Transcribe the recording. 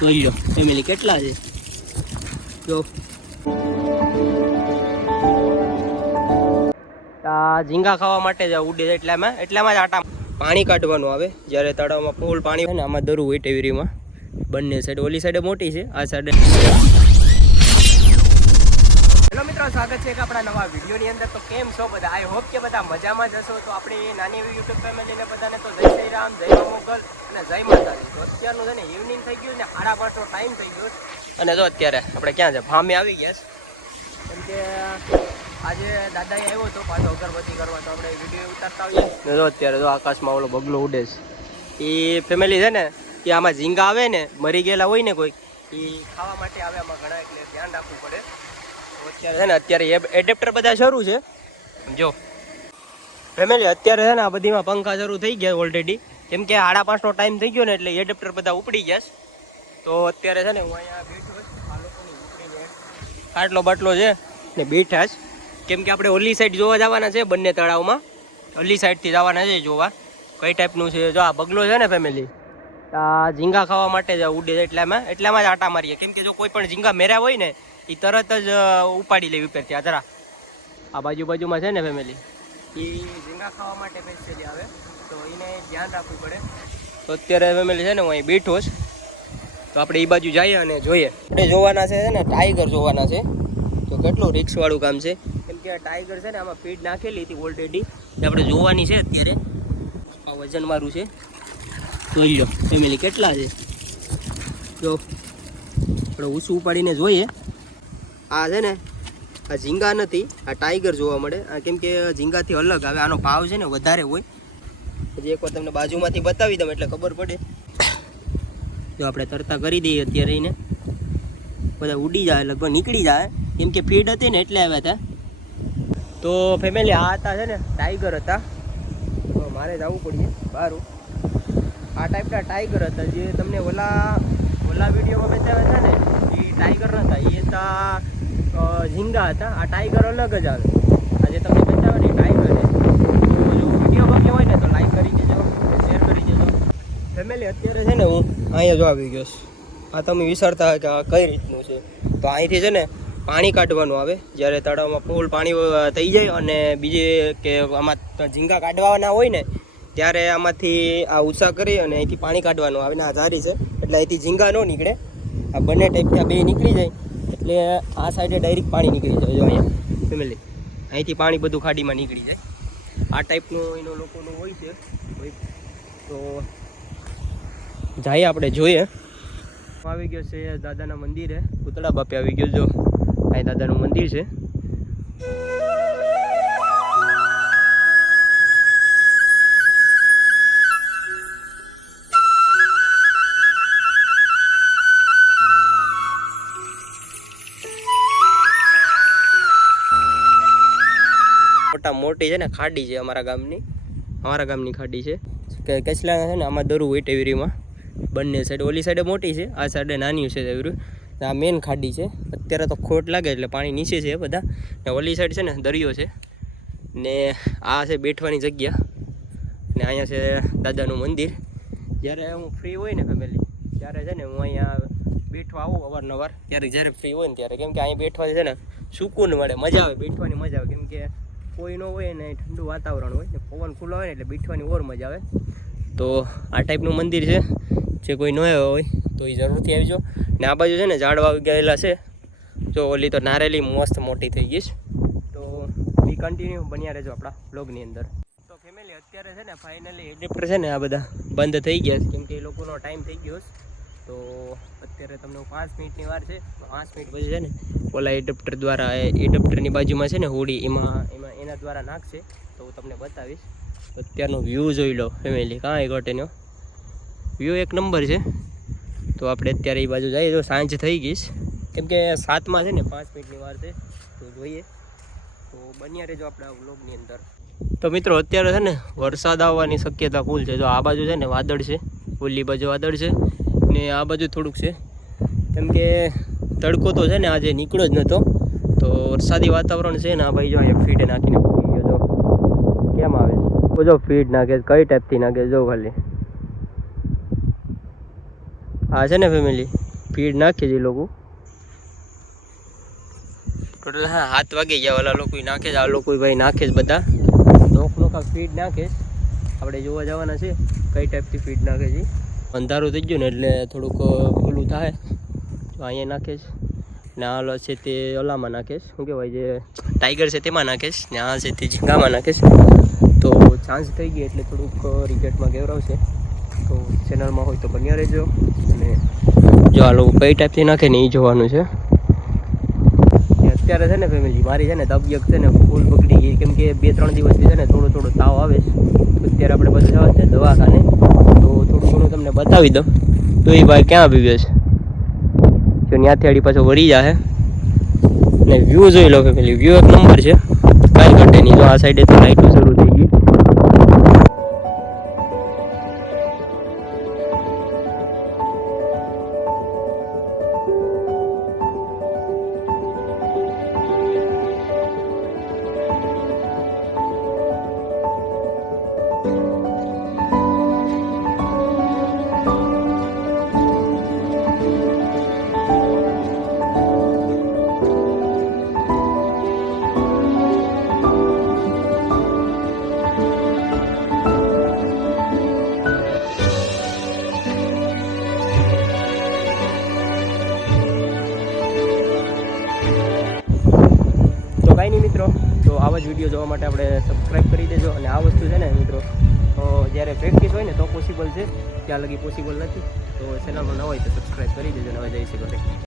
જોઈ લો. ફેમિલી કેટલા છે? જો. આ ઝીંગા ખાવા માટે જ ઉડે છે એટલામાં. એટલામાં જ આટા પાણી કાઢવાનું આવે. જ્યારે તળાવમાં ફૂલ પાણી હોય ને, આમાં દરું હોય ટેવરીમાં. બંને સાઈડ ઓલી સાઈડે મોટી છે, આ સાઈડે હેલો મિત્રો, સ્વાગત છે એક આપણા નવા વિડીયોની અંદર. તો કેમ છો બધા? આઈ હોપ કે બધા મજામાં જ હશો. તો આપણી નાની એવી યુટ્યુબ ફેમિલીને બધાને તો જય શ્રી જય મોગલ અને જય માતાજી. તો અત્યારનું છે ને ઇવનિંગ થઈ ગયું ને સાડા પાંચનો ટાઈમ થઈ ગયો અને જો અત્યારે આપણે ક્યાં છે? ફામે આવી ગયા છે. કેમ કે આજે દાદાએ આવ્યો હતો પાછો અગરબત્તી કરવા, તો આપણે વીડિયો ઉતારતા આવીએ. ને જો અત્યારે જો આકાશમાં ઓલો બગલો ઉડે છે. એ ફેમિલી છે ને, એ આમાં ઝીંગા આવે ને, મરી ગયેલા હોય ને કોઈ એ ખાવા માટે આવે આમાં ઘણા, એટલે ધ્યાન રાખવું પડે. અત્યારે છે ને, અત્યારે એડેપ્ટર બધા શરૂ છે. જો. ફેમિલી અત્યારે છે ને બધીમાં પંખા શરૂ થઈ ગયા ઓલરેડી કેમ કે સાડા ટાઈમ થઈ ગયો ને, એટલે એડેપ્ટર બધા ઉપડી ગયા તો અત્યારે છે ને, હું અહીંયા બેઠો છું, આ લોકોની ઉપડીને ખાટલો બાટલો છે ને બેઠા જ આપણે ઓલી સાઈડ જોવા જવાના છે, બંને તળાવમાં. ઓલી સાઈડથી જવાના છે જોવા. કઈ ટાઈપનું છે? જો આ બગલો છે ને ફેમિલી ઝીંગા ખાવા માટે જ ઉડે છે એટલામાં. એટલામાં જ આટા મારીએ. કેમ કે જો કોઈ પણ ઝીંગા મેર્યા હોય ને એ તરત જ ઉપાડી લે ઉપરથી આ જરા. આ બાજુ બાજુમાં છે ને ફેમિલી એ ઝીંગા ખાવા માટે સ્પેશિયલી આવે. તો એને ધ્યાન રાખવું પડે. તો અત્યારે ફેમિલી છે ને, હું અહીં બેઠો છું તો આપણે એ બાજુ જઈએ અને જોઈએ. આપણે જોવાના છે ને ટાઈગર જોવાના છે. તો કેટલું રિક્સવાળું કામ છે. કેમ કે ટાઈગર છે ને, આમાં ફીડ નાખેલી હતી ઓલરેડી આપણે જોવાની છે અત્યારે. આ વજન મારું છે. જોઈ લો ફેમિલી કેટલા છે? જો, આપણે ઊંચું ઉપાડીને જોઈએ. આ છે ને, આ ઝીંગા નથી, આ ટાઈગર જોવા મળે. કેમ કે ઝીંગાથી અલગ આવે આનો ભાવ છે ને વધારે હોય. પછી એકવાર તમને બાજુમાંથી બતાવી દઉં, એટલે ખબર પડે. જો આપણે તરતા કરી દઈએ અત્યારે એને. બધા ઉડી જાય, લગભગ નીકળી જાય. કેમ કે ફીડ હતી ને એટલે આવ્યા હતા. તો ફેમિલી આ હતા છે ને ટાઈગર હતા. તો મારે જવું પડીએ બારું. આ ટાઈપના ટાઈગર હતા. જે તમને ઓલા ઓલા વિડીયોમાં બતાવ્યા હતા ને, એ ટાઈગર નતા, એ હતા ઝીંગા હતા. આ ટાઈગર અલગ જ આવે. આ જે તમને બતાવ્યા ને ટાઈગર છે. તો જો વીડિયો ગમ્યો હોય ને, તો લાઈક કરી દેજો શેર કરી દેજો. ફેમિલી અત્યારે છે ને, હું અહીંયા જો આવી ગયો આ તમે વિચારતા કે આ કઈ રીતનું છે. તો અહીંથી છે ને, પાણી કાઢવાનું આવે. જ્યારે તળાવમાં ફૂલ પાણી થઈ જાય અને બીજે કે આમાં ઝીંગા કાઢવાના હોય ને ત્યારે આમાંથી આ ઉષા કરી અને અહીંથી પાણી કાઢવાનું. આવીને આ ધારી છે. એટલે અહીંથી ઝીંગા ન નીકળે. આ બંને ટાઈપથી આ બે નીકળી જાય. એટલે આ સાઈડે ડાયરેક્ટ પાણી નીકળી જાય. જો અહીંયા ફેમિલી અહીંથી પાણી બધું ખાડીમાં નીકળી જાય. આ ટાઈપનું એનો લોકોનું હોય છે. તો જઈએ આપણે, જોઈએ. આવી ગયો છે દાદાના મંદિરે. પૂતળા બાપે આવી ગયો. જો અહીં દાદાનું મંદિર છે. મોટા છે ને, ખાડી છે અમારા ગામની. અમારા ગામની ખાડી છે. કે કચલા છે ને, આમાં દરું હોય ટેવરીમાં. બંને સાઈડ ઓલી સાઈડે મોટી છે, આ સાઈડે નાની છે ટેવરી. આ મેન ખાડી છે. અત્યારે તો ખોટ લાગે એટલે પાણી નીચે છે બધા. ને ઓલી સાઈડ છે ને, દરિયો છે. ને આ છે બેઠવાની જગ્યા. ને અહીંયા છે દાદાનું મંદિર. જ્યારે હું ફ્રી હોય ને ફેમિલી ત્યારે છે ને હું અહીંયા બેઠવા આવું અવારનવાર. ત્યારે જ્યારે ફ્રી હોય ને ત્યારે. કેમ કે અહીંયા બેઠવાથી છે ને, સુકૂન મળે, મજા આવે, બેઠવાની મજા આવે. કેમ કે કોઈ ન હોય ને ઠંડુ વાતાવરણ હોય ને પવન ખુલ્લો હોય ને એટલે બેઠવાની ઓર મજા આવે. તો આ ટાઈપનું મંદિર છે, જે કોઈ ન આવ્યો હોય તો એ જરૂરથી આવજો. ને આ બાજુ છે ને ઝાડવા ગયેલા છે. જો ઓલી તો નારેલી મસ્ત મોટી થઈ ગઈ છે. તો બી કન્ટિન્યુ બન્યા રહેજો આપણા બ્લોગની અંદર. તો ફેમિલી અત્યારે છે ને ફાઇનલી એડેપ્ટર છે ને આ બધા બંધ થઈ ગયા છે. કેમ કે એ લોકોનો ટાઈમ થઈ ગયો છે. તો અત્યારે તમને પાંચ મિનિટની વાર છે. પાંચ મિનિટ પછી છે ને ઓલા એડપ્ટર દ્વારા એડપ્ટરની બાજુમાં છે ને હોડી, એમાં એમાં, એના દ્વારા નાખશે. તો હું તમને બતાવીશ. અત્યારનો વ્યૂ જોઈ લો ફેમિલી કાંઈ ઘટે નો વ્યૂ એક નંબર છે. તો આપણે અત્યારે એ બાજુ જઈએ તો સાંજ થઈ ગઈશ કેમ કે સાતમાં છે ને, પાંચ મિનિટની વાર છે. તો જોઈએ. તો બન્યા રહેજો આપણે વ્લોગની અંદર. તો મિત્રો, અત્યારે છે ને, વરસાદ આવવાની શક્યતા ફૂલ છે. તો આ બાજુ છે ને, વાદળ છે. ઓલી બાજુ વાદળ છે. ને આ બાજુ થોડુંક છે. કેમ કે તડકો તો છે ને આજે નીકળ્યો જ નહોતો તો વરસાદી વાતાવરણ છે ને આ ભાઈ જો અહીંયા ફીડ નાખીને ગયો જો. કેમ આવે છે? જો ફીડ નાખે કઈ ટાઈપથી નાખે જો ખાલી. આ છે ને ફેમિલી ફીડ નાખે છે લોકો. ટોટલ હા હાથ વાગી ગયા ઓલા લોકો નાખે છે, આ લોકો ભાઈ નાખે છે બધા. નોક નોખા ફીડ નાખે આપણે જોવા જવાના છે કઈ ટાઈપથી ફીડ નાખે છે અંધારું થઈ ગયું ને એટલે થોડુંક ખુલ્લું થાય. જો અહીંયા નાખીશ. ને આ છે તે ઓલામાં નાખીશ. શું કહેવાય, જે ટાઈગર છે તેમાં નાખીશ. ને આ છે તે ઝીંગામાં નાખીશ. તો ચાન્સ થઈ ગઈ એટલે થોડુંક રિઝલ્ટમાં કેવરાવશે તો ચેનલમાં હોય તો બન્યા રહેજો. અને જો આ લોકો કઈ ટાઈપથી નાખે ને એ જોવાનું છે. અત્યારે છે ને ફેમિલી મારી છે ને તબિયત છે ને ફૂલ પકડી ગઈ. કેમ કે બે ત્રણ દિવસથી છે ને થોડો થોડો તાવ આવે છે. અત્યારે આપણે બધા જવા છે દવાખાને. તો થોડું ઘણું તમને બતાવી દઉં. તો એ ભાઈ ક્યાં આવી ગયો છે? ત્યાંથી આડી પાછો વળી જાય ને વ્યૂ જોઈ લો ફેમિલી વ્યૂ એક નંબર છે. કાંઈ ઘટે નહીં. જો આ સાઈડે તો લાઇટો શરૂ કાંઈ નહીં મિત્રો. તો આવા જ વીડિયો જોવા માટે આપણે સબસ્ક્રાઈબ કરી દેજો અને આ વસ્તુ છે ને મિત્રો તો જ્યારે પ્રેક્ટિસ હોય ને તો પોસિબલ છે. ત્યાં લગી પોસિબલ નથી. તો ચેનલમાં ન હોય તો સબસ્ક્રાઈબ કરી દેજો નવા જઈ શકો